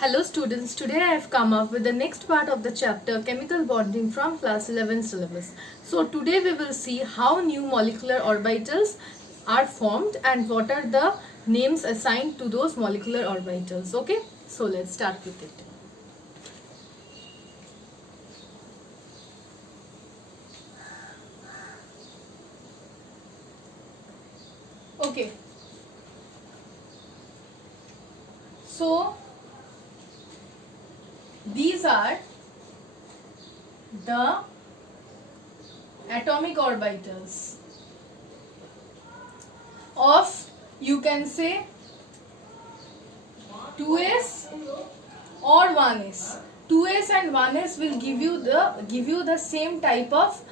Hello students, today I have come up with the next part of the chapter chemical bonding from class 11 syllabus. So today we will see how new molecular orbitals are formed and what are the names assigned to those molecular orbitals. Okay, so let's start with it. Okay, so these are the atomic orbitals of, you can say, 2s or 1s. 2s and 1s will give you the same type of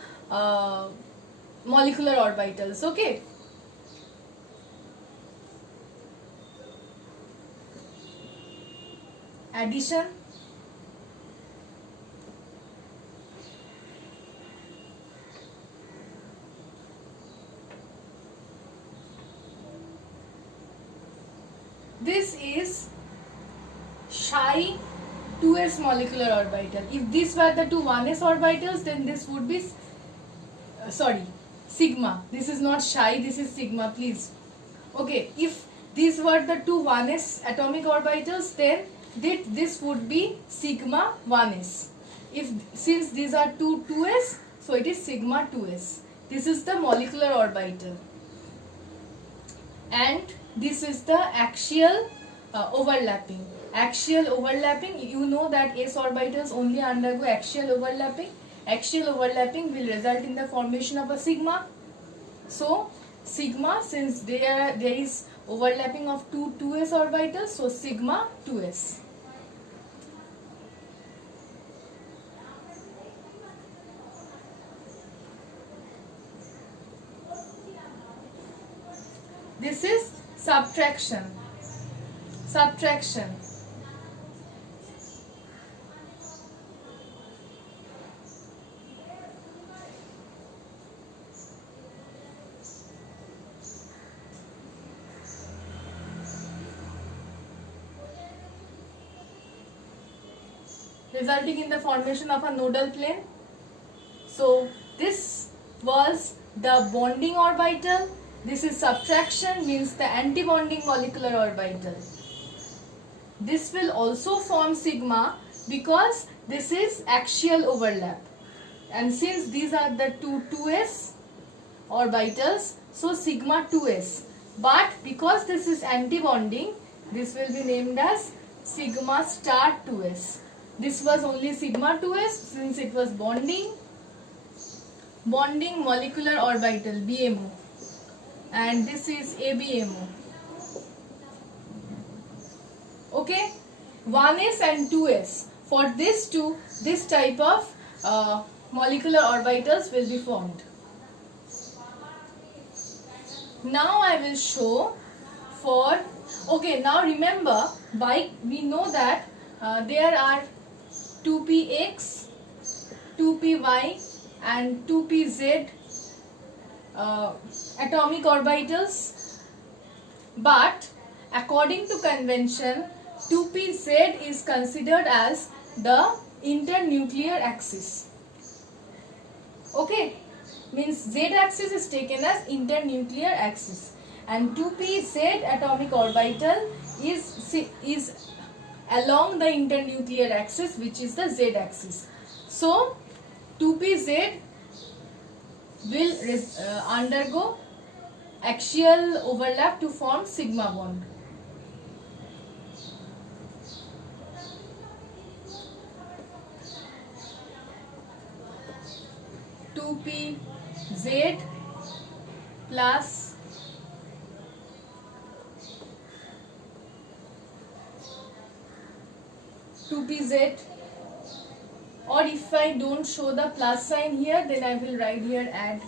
molecular orbitals. Okay. Addition, this is chi 2s molecular orbital. If these were the two 1s orbitals, then this would be sigma. This is not chi, this is sigma, please. Okay, if these were the two 1s atomic orbitals, then this would be sigma 1s. Since these are two 2s, so it is sigma 2s. This is the molecular orbital, and this is the axial overlapping. Axial overlapping, you know that s orbitals only undergo axial overlapping. Axial overlapping will result in the formation of a sigma. So sigma, since there is overlapping of two 2s orbitals, so sigma 2s. This is subtraction. Subtraction. Resulting in the formation of a nodal plane. So this was the bonding orbital. This is subtraction, means the anti-bonding molecular orbital. This will also form sigma because this is axial overlap. And since these are the two 2s orbitals, so sigma 2s. But because this is anti-bonding, this will be named as sigma star 2s. This was only sigma 2s since it was bonding molecular orbital, BMO. And this is ABMO. Okay, 1s and 2s. For this type of molecular orbitals will be formed. Now I will show for, okay, now remember, we know that there are 2px, 2py and 2pz atomic orbitals, but according to convention 2pz is considered as the internuclear axis. Okay, means z axis is taken as internuclear axis, and 2pz atomic orbital is along the internuclear axis, which is the z axis. So 2pz will undergo axial overlap to form sigma bond. Two pz plus 2pz, or if I don't show the plus sign here, then I will write here add.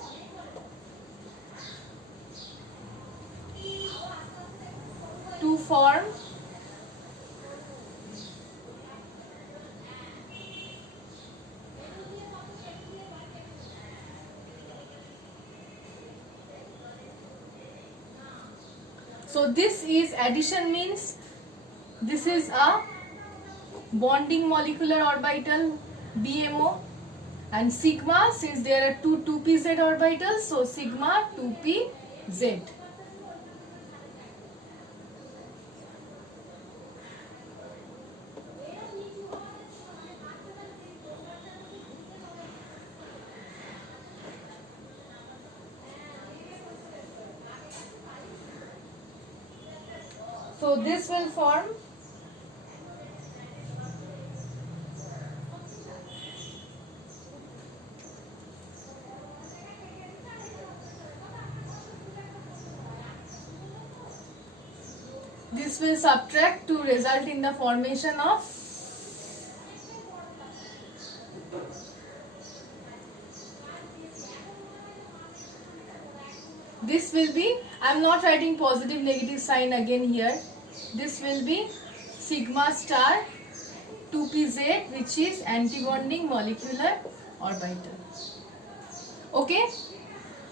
To form so this is addition, means this is a bonding molecular orbital BMO, and sigma, since there are two 2pz orbitals, so sigma 2pz. So this will form this will subtract to result in the formation of this will be, I am not writing positive negative sign again here, this will be sigma star 2pz, which is antibonding molecular orbital. Okay,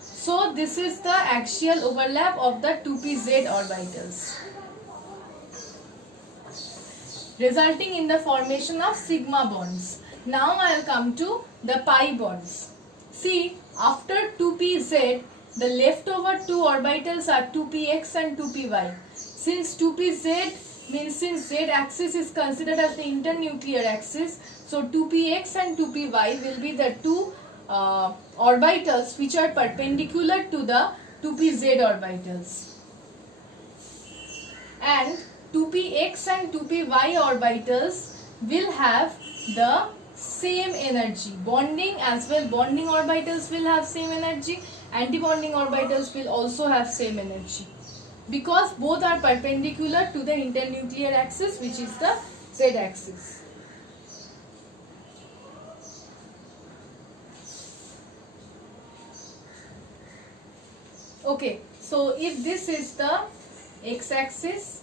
so this is the axial overlap of the 2pz orbitals, resulting in the formation of sigma bonds. Now I will come to the pi bonds. See, after 2pz, the leftover two orbitals are 2px and 2py. Since 2pz means since z axis is considered as the internuclear axis, so 2px and 2py will be the two orbitals which are perpendicular to the 2pz orbitals. And 2px and 2py orbitals will have the same energy. Bonding as well, bonding orbitals will have same energy, antibonding orbitals will also have same energy, because both are perpendicular to the internuclear axis, which is the z axis. Okay, so if this is the x axis,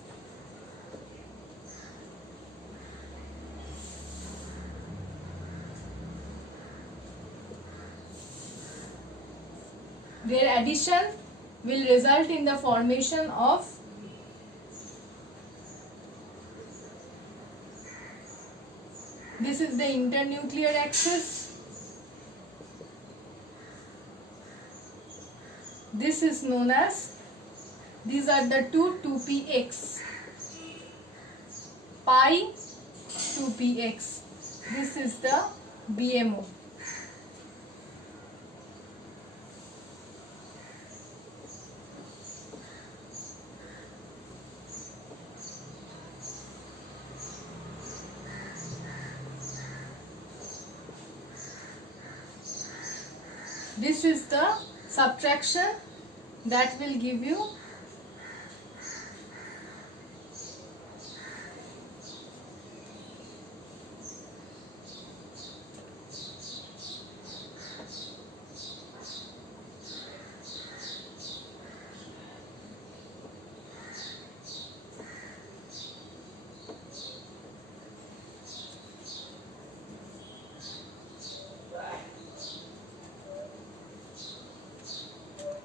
their addition will result in the formation of this is the internuclear axis, this is known as, these are the two 2px, pi 2px, this is the BMO. This is the subtraction that will give you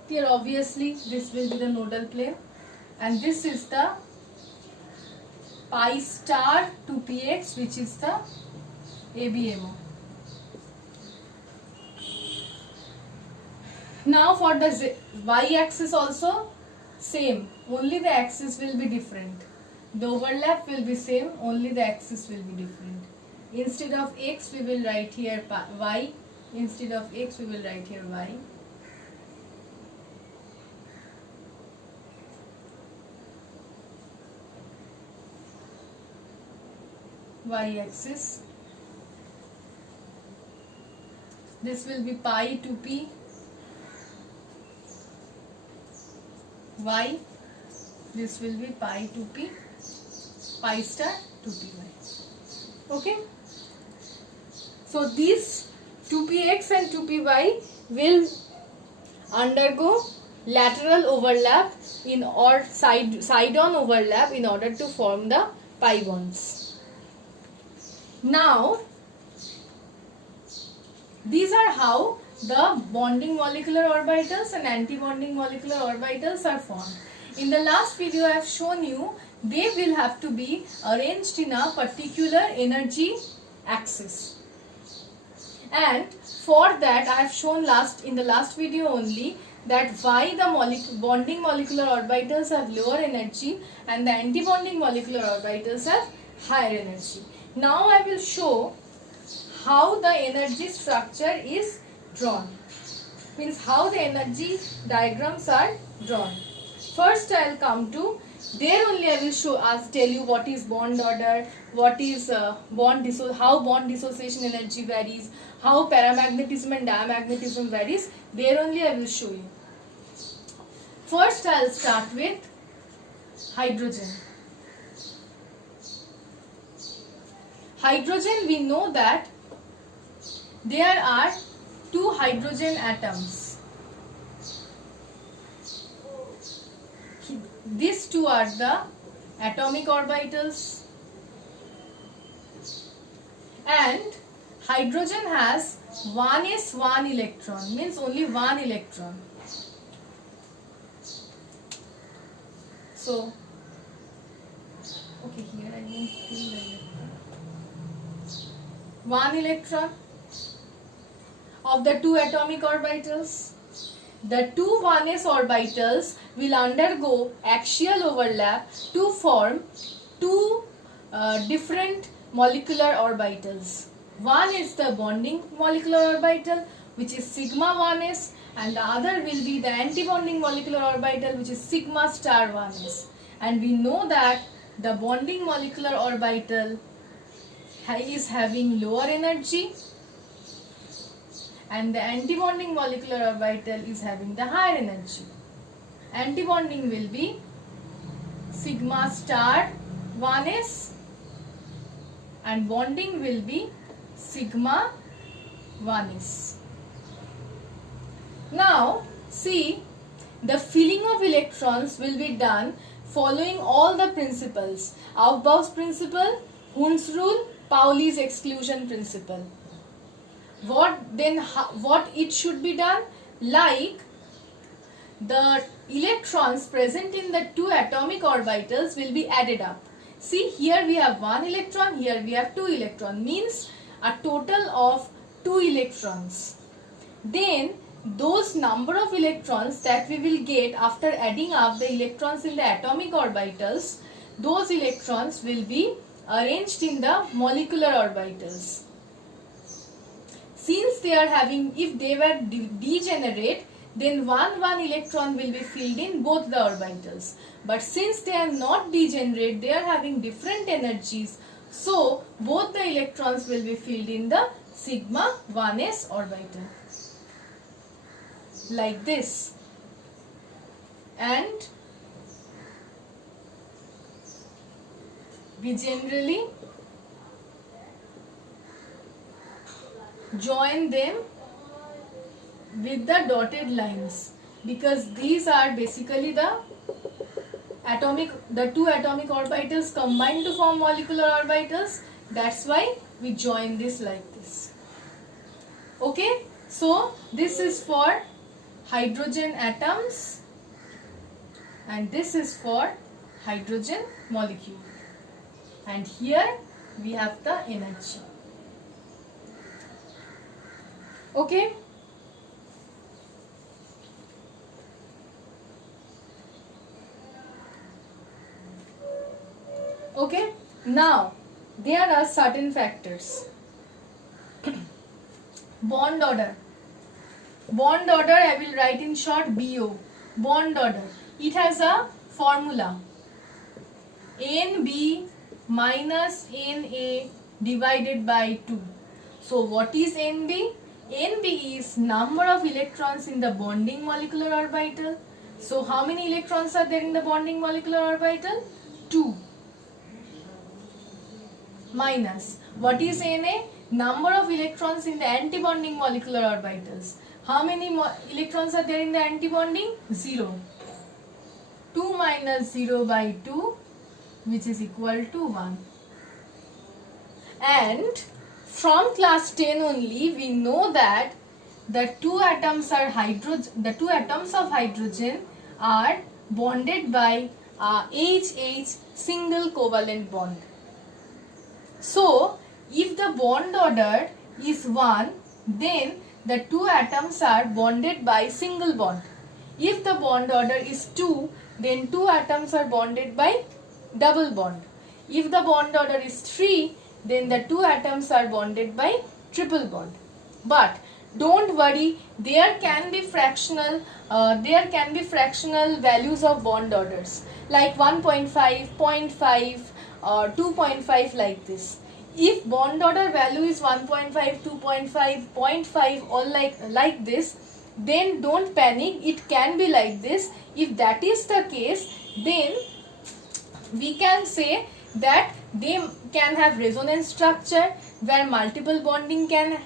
here. Obviously this will be the nodal plane, and this is the pi star 2px, which is the ABMO. Now for the y axis also same, only the axis will be different. The overlap will be same, only the axis will be different. Instead of x we will write here y, instead of x we will write here y. Y axis, this will be pi 2p y, this will be pi 2p, pi star 2py. Okay, so these 2px and 2py will undergo lateral overlap in or side-on overlap in order to form the pi bonds. Now, these are how the bonding molecular orbitals and anti-bonding molecular orbitals are formed. In the last video, I have shown you they will have to be arranged in a particular energy axis. And for that I have shown in the last video only that why the bonding molecular orbitals have lower energy and the antibonding molecular orbitals have higher energy. Now I will show how the energy structure is drawn. Means how the energy diagrams are drawn. First I will come to, there only I will tell you what is bond order, what is how bond dissociation energy varies, how paramagnetism and diamagnetism varies. There only I will show you. First I will start with hydrogen. Hydrogen, we know that there are two hydrogen atoms. These two are the atomic orbitals, and hydrogen has 1s 1 electron, means only one electron. So, okay, here I won't fill the electron. 1 electron of the two atomic orbitals. The two 1s orbitals will undergo axial overlap to form two different molecular orbitals. One is the bonding molecular orbital, which is sigma 1s, and the other will be the antibonding molecular orbital, which is sigma star 1s. And we know that the bonding molecular orbital is having lower energy and the antibonding molecular orbital is having the higher energy. Antibonding will be sigma star 1s and bonding will be sigma 1s. Now see, the filling of electrons will be done following all the principles: Aufbau's principle, Hund's rule, Pauli's exclusion principle. What it should be done? Like the electrons present in the two atomic orbitals will be added up. See, here we have 1 electron, here we have 2 electron, means a total of 2 electrons. Then those number of electrons that we will get after adding up the electrons in the atomic orbitals, those electrons will be arranged in the molecular orbitals. Since they are having, if they were degenerate, then one electron will be filled in both the orbitals. But since they are not degenerate, they are having different energies, so both the electrons will be filled in the sigma 1s orbital. Like this. And we generally join them with the dotted lines, because these are basically the two atomic orbitals combined to form molecular orbitals. That's why we join this like this. Okay, so this is for hydrogen atoms and this is for hydrogen molecule, and here we have the energy. Okay. Okay, now there are certain factors. Bond order. Bond order I will write in short BO. Bond order. It has a formula. NB minus NA divided by 2. So what is NB? NB is number of electrons in the bonding molecular orbital. So how many electrons are there in the bonding molecular orbital? 2. Minus, what is Na? Number of electrons in the antibonding molecular orbitals. How many electrons are there in the antibonding? 0. 2 minus 0 by 2, which is equal to 1. And from class 10 only we know that the two atoms of hydrogen are bonded by HH single covalent bond. So if the bond order is 1, then the two atoms are bonded by single bond. If the bond order is 2, then two atoms are bonded by double bond. If the bond order is 3, then the two atoms are bonded by triple bond. But don't worry, there can be fractional values of bond orders like 1.5, 0.5 or 2.5 like this. If bond order value is 1.5, 2.5, 0.5 all like this, then don't panic, it can be like this. If that is the case, then we can say that they can have resonance structure where multiple bonding can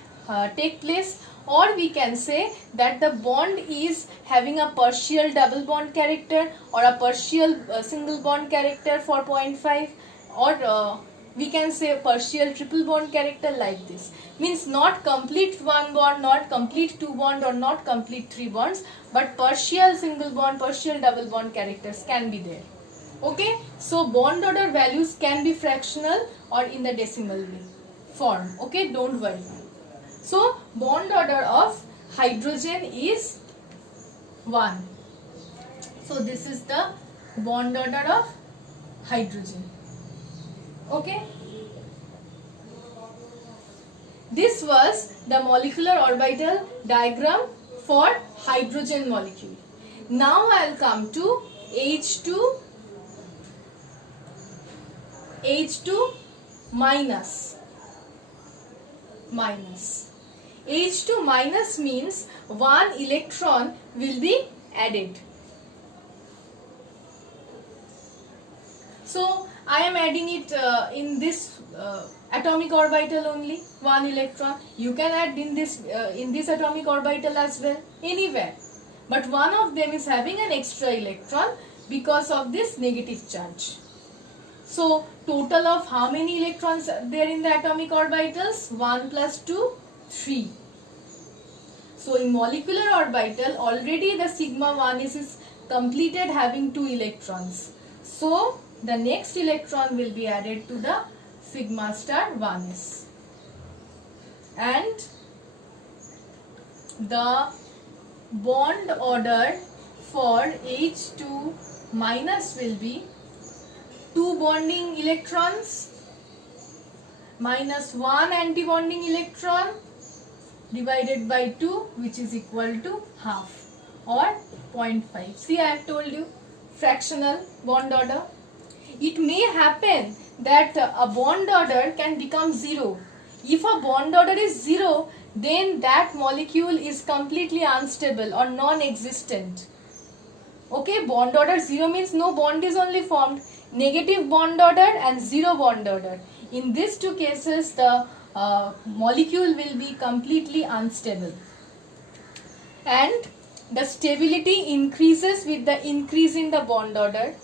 take place, or we can say that the bond is having a partial double bond character or a partial single bond character for 0.5, or we can say partial triple bond character like this. Means not complete one bond, not complete two bond, or not complete three bonds, but partial single bond, partial double bond characters can be there. Okay, so bond order values can be fractional or in the decimal form. Okay, don't worry. So bond order of hydrogen is 1. So this is the bond order of hydrogen. Okay. This was the molecular orbital diagram for hydrogen molecule. Now I will come to H2 minus. H2 minus means one electron will be added. So I am adding it in this atomic orbital only, one electron. You can add in this atomic orbital as well, anywhere. But one of them is having an extra electron because of this negative charge. So total of how many electrons are there in the atomic orbitals? 1 plus 2, 3. So in molecular orbital already the sigma 1 is completed having 2 electrons. So the next electron will be added to the sigma star 1s. And the bond order for H2 minus will be 2 bonding electrons minus 1 anti-bonding electron divided by 2, which is equal to half or 0.5. See, I have told you, fractional bond order. It may happen that a bond order can become 0. If a bond order is 0, then that molecule is completely unstable or non-existent. Okay, bond order 0 means no bond is only formed. Negative bond order and 0 bond order. In these two cases, the molecule will be completely unstable. And the stability increases with the increase in the bond order.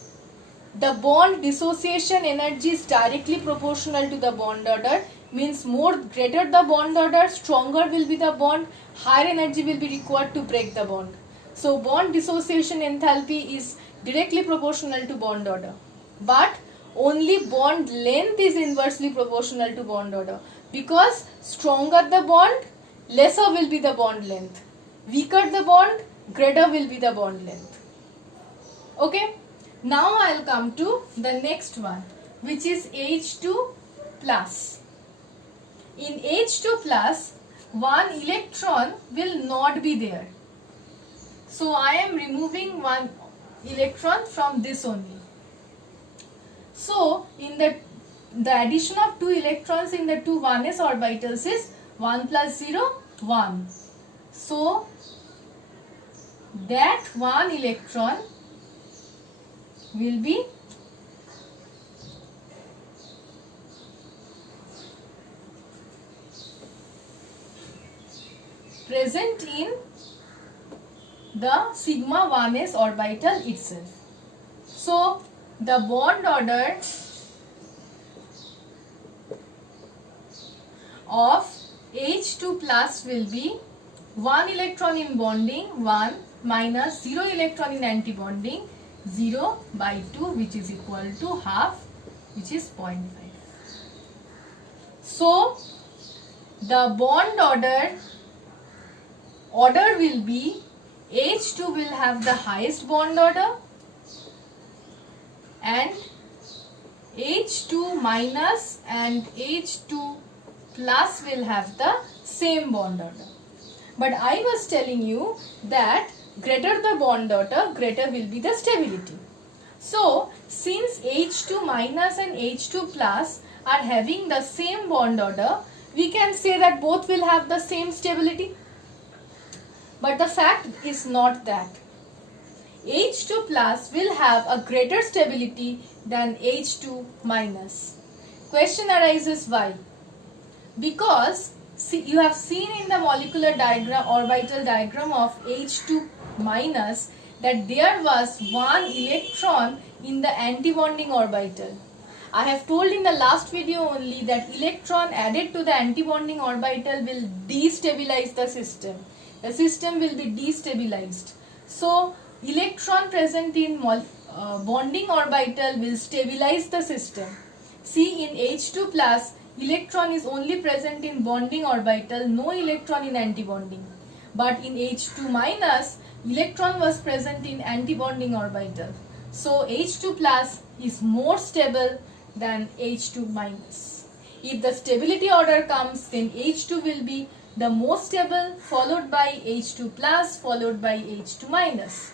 The bond dissociation energy is directly proportional to the bond order. Means greater the bond order, stronger will be the bond, higher energy will be required to break the bond. So bond dissociation enthalpy is directly proportional to bond order. But only bond length is inversely proportional to bond order, because stronger the bond, lesser will be the bond length. Weaker the bond, greater will be the bond length. Okay. Now I will come to the next one, which is H2 plus. In H2 plus, one electron will not be there. So I am removing one electron from this only. So in the addition of 2 electrons in the two 1s orbitals is 1 plus 0, 1. So that one electron will be present in the sigma 1s orbital itself. So the bond order of H2 plus will be 1 electron in bonding, 1 minus 0 electron in antibonding, 0 by 2, which is equal to half, which is 0.5. So the bond order will be H2 will have the highest bond order and H2 minus and H2 plus will have the same bond order. But I was telling you that greater the bond order, greater will be the stability. So since H2 minus and H2 plus are having the same bond order, we can say that both will have the same stability. But the fact is not that. H2 plus will have a greater stability than H2 minus. Question arises why? Because you have seen in the molecular diagram, orbital diagram of H2 minus, that there was one electron in the antibonding orbital. I have told in the last video only that electron added to the antibonding orbital will destabilize the system. The system will be destabilized. So electron present in bonding orbital will stabilize the system. See, in H2 plus, electron is only present in bonding orbital, no electron in antibonding. But in H2 minus, electron was present in antibonding orbital. So H2 plus is more stable than H2 minus. If the stability order comes, then H2 will be the most stable, followed by H2 plus, followed by H2 minus.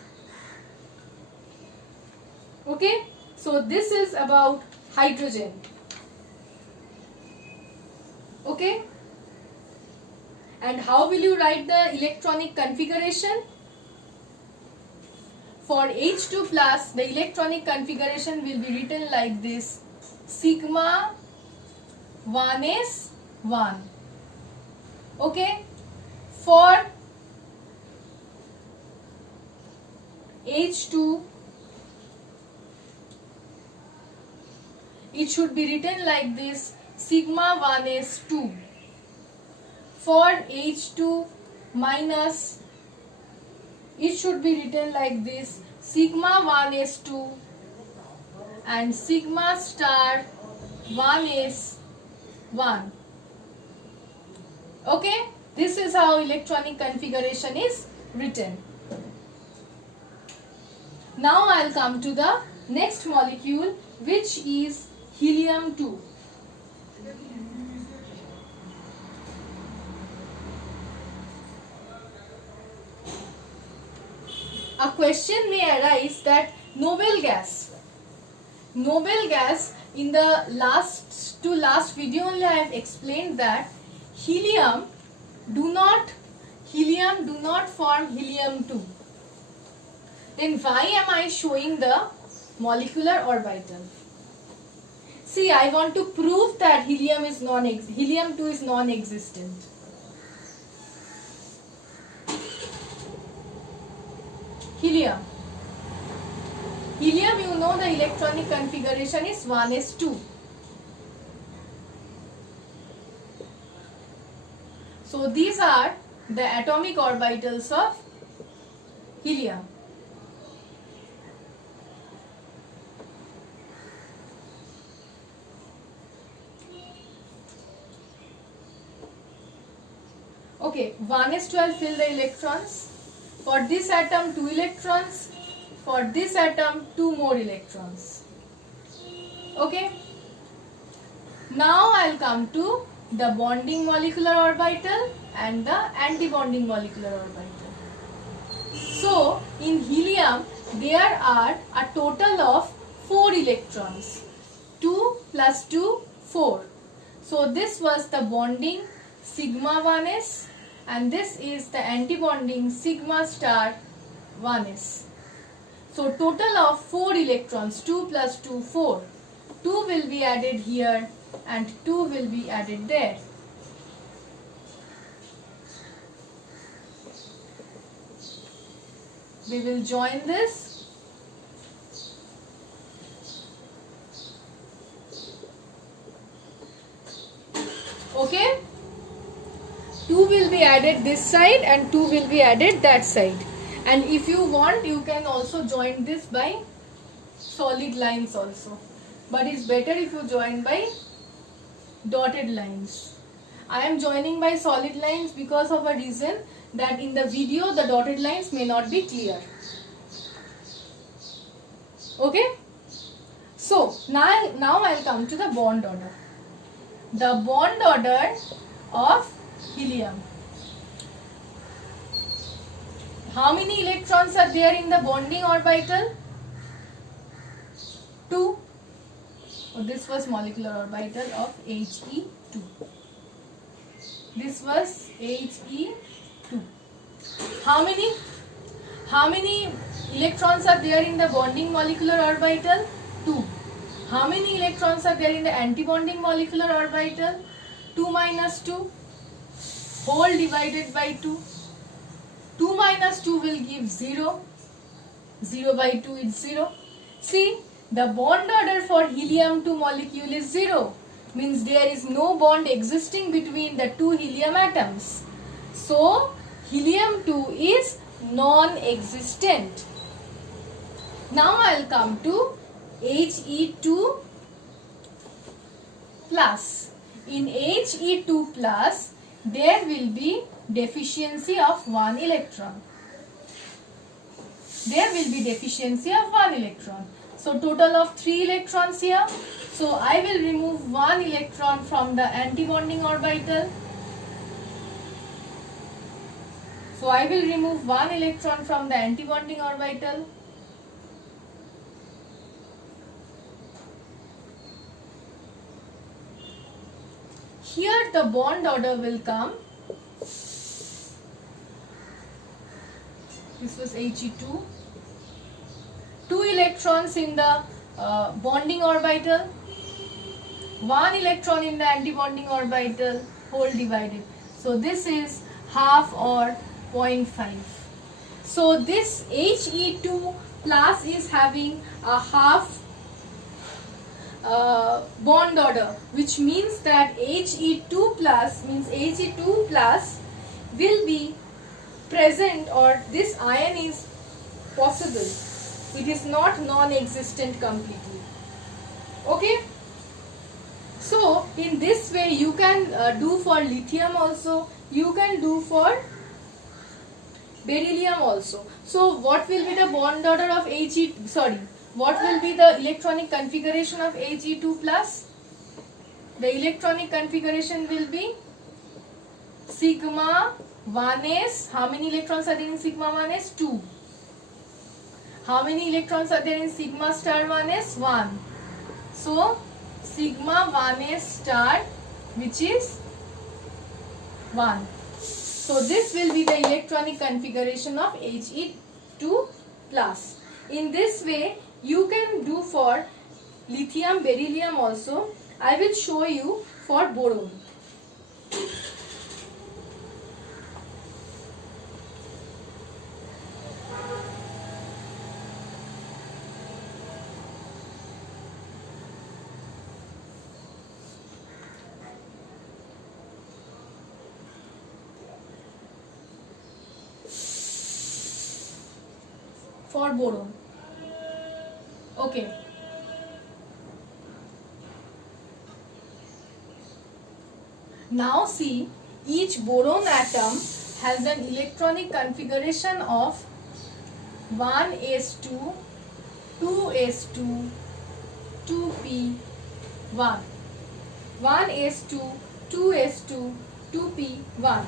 Okay, so this is about hydrogen. Okay, and how will you write the electronic configuration? For H2 plus, the electronic configuration will be written like this: sigma 1s 1. Okay, for H2, it should be written like this: sigma 1s 2. For H2 minus, it should be written like this: sigma 1s 2 and sigma star 1s 1. Okay, this is how electronic configuration is written. Now I'll come to the next molecule, which is helium-2. A question may arise that noble gas, in the last video only I have explained that helium do not form helium-2. Then why am I showing the molecular orbital? See, I want to prove that helium-2 is non-existent. Helium, you know the electronic configuration is 1s2. So these are the atomic orbitals of helium. Okay, 1s12 fill the electrons. For this atom 2 electrons, for this atom 2 more electrons. Okay. Now I'll come to the bonding molecular orbital and the anti-bonding molecular orbital. So in helium there are a total of 4 electrons. 2 plus 2, 4. So this was the bonding sigma 1s. And this is the anti-bonding sigma star 1s. So total of 4 electrons, 2 plus 2, 4. 2 will be added here and 2 will be added there. We will join this. Okay. 2 will be added this side and 2 will be added that side. And if you want, you can also join this by solid lines also, but it's better if you join by dotted lines. I am joining by solid lines because of a reason that in the video the dotted lines may not be clear. Okay, so now I'll come to the bond order. The bond order of helium. How many electrons are there in the bonding orbital? 2. So this was molecular orbital of He2. This was He2. How many electrons are there in the bonding molecular orbital? 2. How many electrons are there in the antibonding molecular orbital? 2 minus 2 whole divided by 2. 2 minus 2 will give 0. 0 by 2 is 0. See, the bond order for helium-2 molecule is 0. Means there is no bond existing between the two helium atoms. So, helium-2 is non-existent. Now I will come to He2 plus. In He2 plus, there will be deficiency of 1 electron. There will be deficiency of 1 electron. So total of 3 electrons here. So I will remove 1 electron from the antibonding orbital. So I will remove 1 electron from the antibonding orbital. Here the bond order will come. This was He2. 2 electrons in the bonding orbital. 1 electron in the antibonding orbital, whole divided. So this is half or 0.5. So this He2 plus is having a half bond order, which means that He2 plus means He2 plus will be present, or this ion is possible. It is not non-existent completely. Okay. So in this way you can do for lithium also, you can do for beryllium also. So what will be the bond order of what will be the electronic configuration of He2 plus? The electronic configuration will be sigma 1s. How many electrons are there in sigma 1s? 2. How many electrons are there in sigma star 1s? 1. So sigma 1s star, which is 1. So this will be the electronic configuration of He2 plus. In this way you can do for lithium, beryllium also. I will show you for boron. For boron. Okay. Now see, each boron atom has an electronic configuration of 1s2, 2s2, 2p1. 1s2, 2s2, 2p1.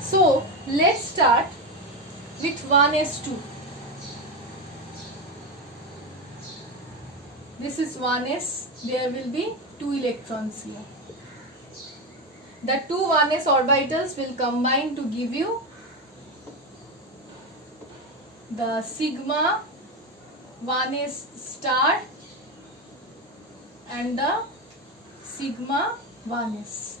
So let's start with 1s2. This is 1s, there will be 2 electrons here. The two 1s orbitals will combine to give you the sigma 1s star and the sigma 1s.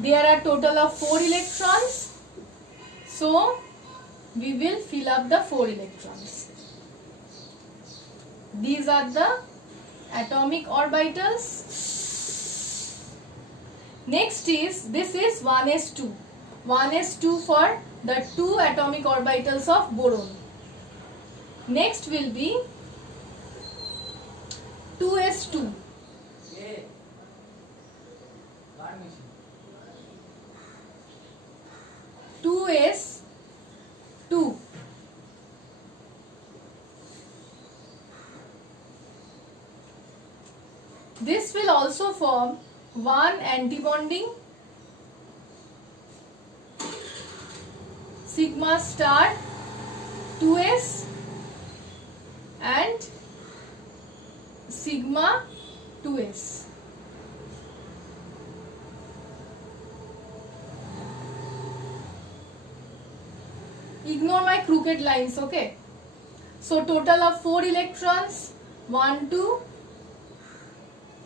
There are total of 4 electrons. So we will fill up the 4 electrons. These are the atomic orbitals. Next is, this is 1s2. 1s2 for the 2 atomic orbitals of boron. Next will be 2s2. 2s2. This will also form one antibonding sigma star 2s and sigma 2s. Ignore my crooked lines, okay? So total of 4 electrons, 1, 2,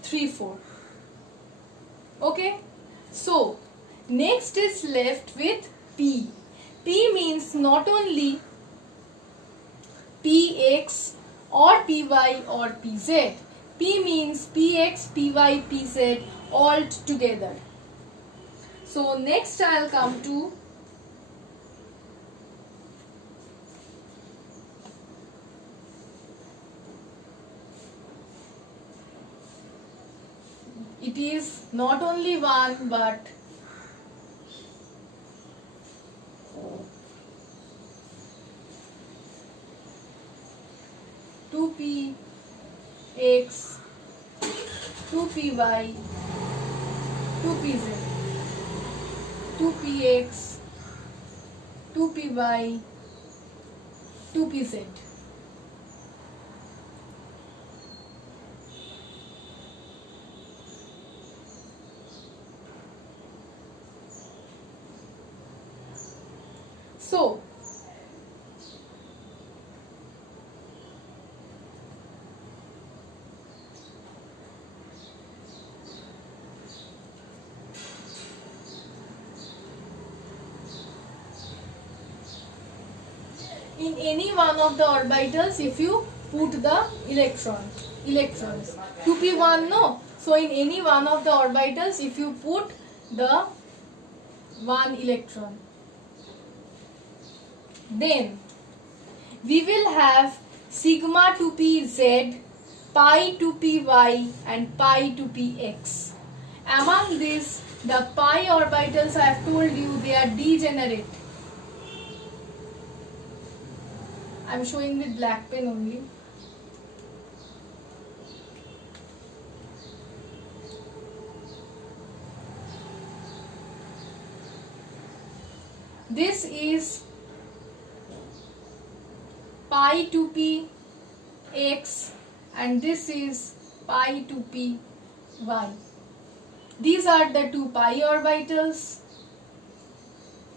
3, 4. Okay? So next is left with P. P means not only Px or Py or Pz. P means Px, Py, Pz all together. So next I'll come to it is not only one but two Px, 2 Py, 2 Pz, 2 Px, 2 Py, 2 Pz. So in any one of the orbitals, if you put the electrons, 2p1, no, so in any one of the orbitals, if you put the one electron, then we will have sigma 2pz, pi 2py and pi 2px. Among these, the pi orbitals, I have told you, they are degenerate. I am showing with black pen only. This is pi 2p x and this is pi 2p y. These are the two pi orbitals.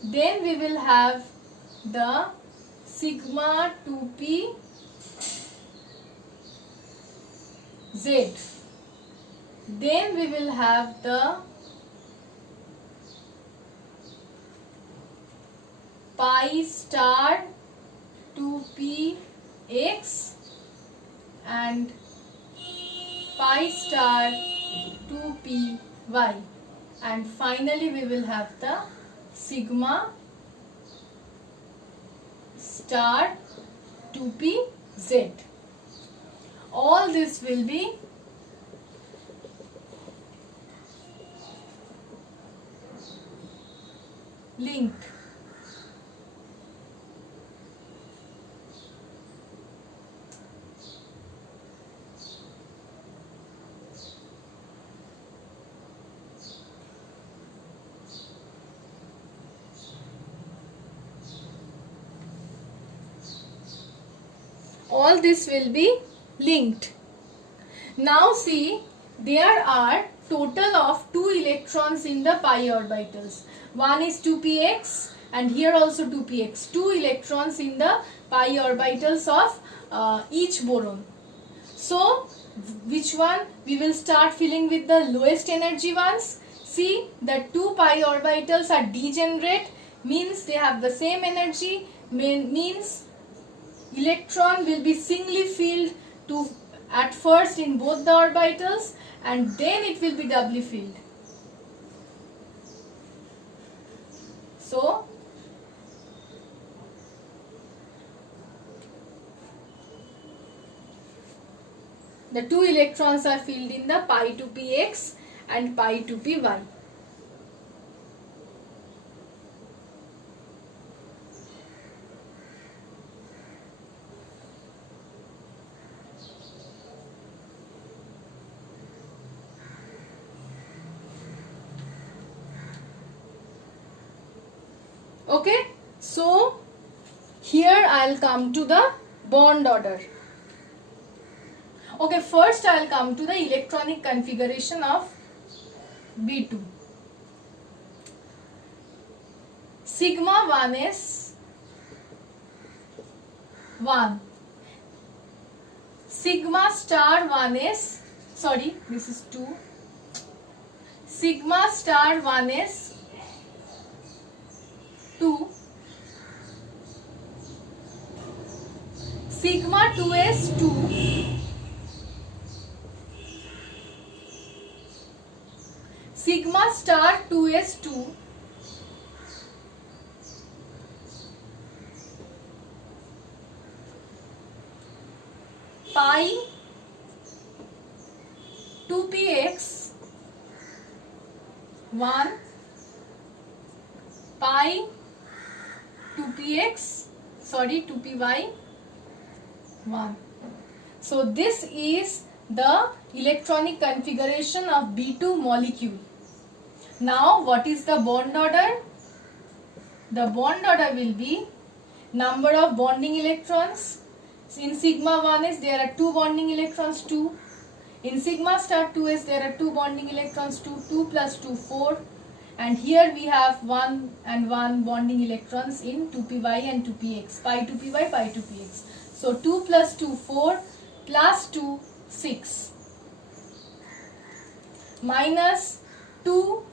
Then we will have the sigma 2p z. Then we will have the pi star 2p x and pi star 2p y, and finally we will have the sigma star 2p z. All this will be linked. All this will be linked. Now see, there are total of 2 electrons in the pi orbitals. One is 2px and here also 2px. 2 electrons in the pi orbitals of each boron. So which one? We will start filling with the lowest energy ones. See, the 2 pi orbitals are degenerate, means they have the same energy, means electron will be singly filled to at first in both the orbitals, and then it will be doubly filled. So the 2 electrons are filled in the pi 2px and pi 2py. Okay, so here I'll come to the bond order. Okay, first I'll come to the electronic configuration of B2. Sigma 1s 1. Sigma star 1s, sorry, this is 2. Sigma star 1s 2. Sigma 2s 2. Sigma star 2s 2. Pi 2px 1. Pi 2px, sorry, 2py 1. So this is the electronic configuration of B2 molecule. Now what is the bond order? The bond order will be number of bonding electrons. In sigma 1s there are 2 bonding electrons, 2. In sigma star 2s there are 2 bonding electrons, 2. 2 plus 2, 4. And here we have 1 and 1 bonding electrons in 2py and 2px, pi 2py, pi 2px. So 2 plus 2, 4, plus 2, 6. Minus 2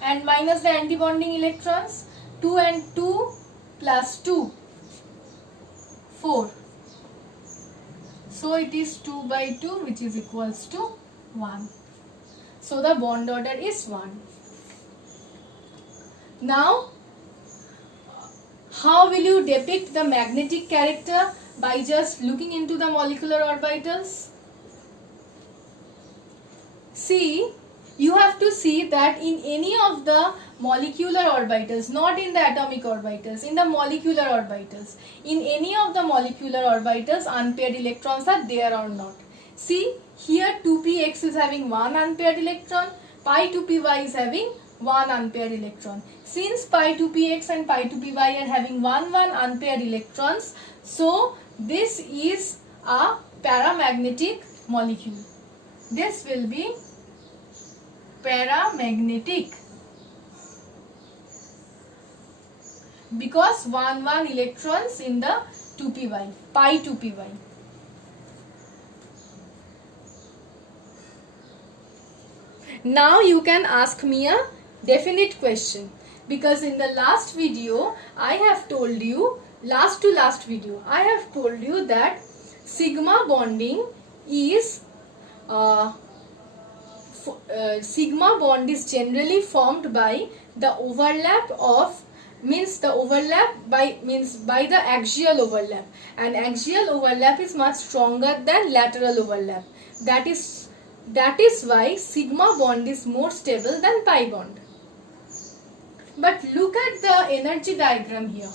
and minus the antibonding electrons, 2 and 2 plus 2, 4. So it is 2 by 2, which is equals to 1. So the bond order is 1. Now, how will you depict the magnetic character? By just looking into the molecular orbitals. See, you have to see that in any of the molecular orbitals, not in the atomic orbitals, in the molecular orbitals, in any of the molecular orbitals, unpaired electrons are there or not. See, here 2px is having 1 unpaired electron, pi 2py is having 1 unpaired electron. Since pi 2px and pi 2py are having 1 unpaired electrons, so this is a paramagnetic molecule. This will be paramagnetic because 1 electrons in the 2py, pi 2py. Now you can ask me a definite question, because in the last video I have told you, last video I have told you that sigma bonding is sigma bond is generally formed by the overlap of by the axial overlap, and axial overlap is much stronger than lateral overlap. That is why sigma bond is more stable than pi bond. But look at the energy diagram here.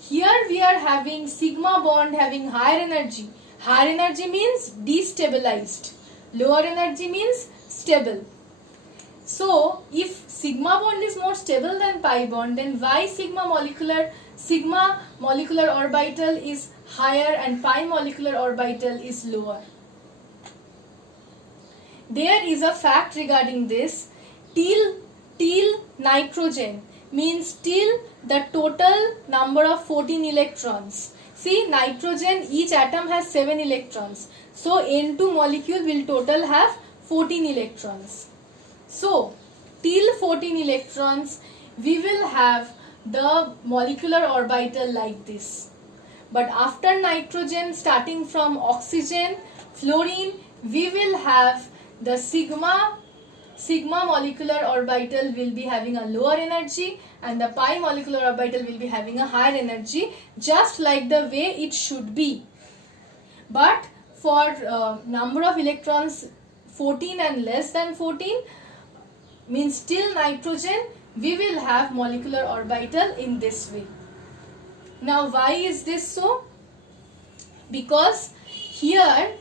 Here we are having sigma bond having higher energy. Higher energy means destabilized. Lower energy means stable. So if sigma bond is more stable than pi bond, then why sigma molecular orbital is higher and pi molecular orbital is lower? There is a fact regarding this. Till nitrogen means till the total number of 14 electrons. See, nitrogen, each atom has 7 electrons. So N2 molecule will total have 14 electrons. So till 14 electrons we will have the molecular orbital like this. But after nitrogen, starting from oxygen, fluorine, we will have the sigma molecular orbital will be having a lower energy and the pi molecular orbital will be having a higher energy, just like the way it should be. But for number of electrons 14 and less than 14, means till nitrogen, we will have molecular orbital in this way. Now why is this so? Because here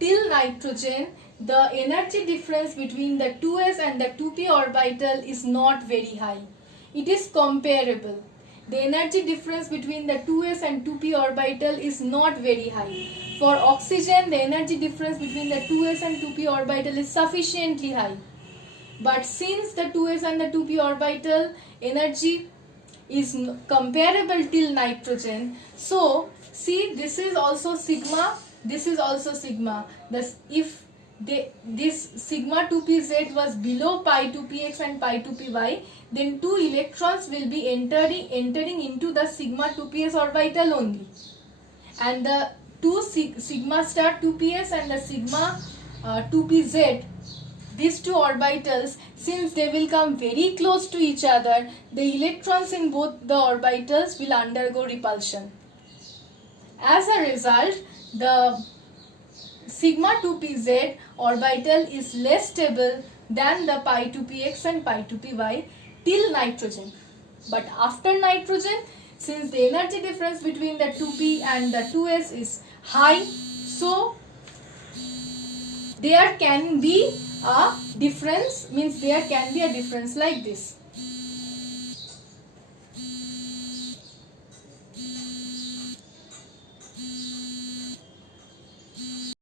till nitrogen, the energy difference between the 2s and the 2p orbital is not very high. It is comparable. The energy difference between the 2s and 2p orbital is not very high. For oxygen, the energy difference between the 2s and 2p orbital is sufficiently high. But since the 2s and the 2p orbital energy is comparable till nitrogen, so see, this is also sigma, this is also sigma. Thus, if this sigma 2pz was below pi 2px and pi 2py, then two electrons will be entering into the sigma 2ps orbital only, and the two sigma star 2ps and the sigma 2pz, these two orbitals, since they will come very close to each other, the electrons in both the orbitals will undergo repulsion. As a result, the sigma 2pz orbital is less stable than the pi 2px and pi 2py till nitrogen. But after nitrogen, since the energy difference between the 2p and the 2s is high, so there can be a difference, means there can be a difference like this.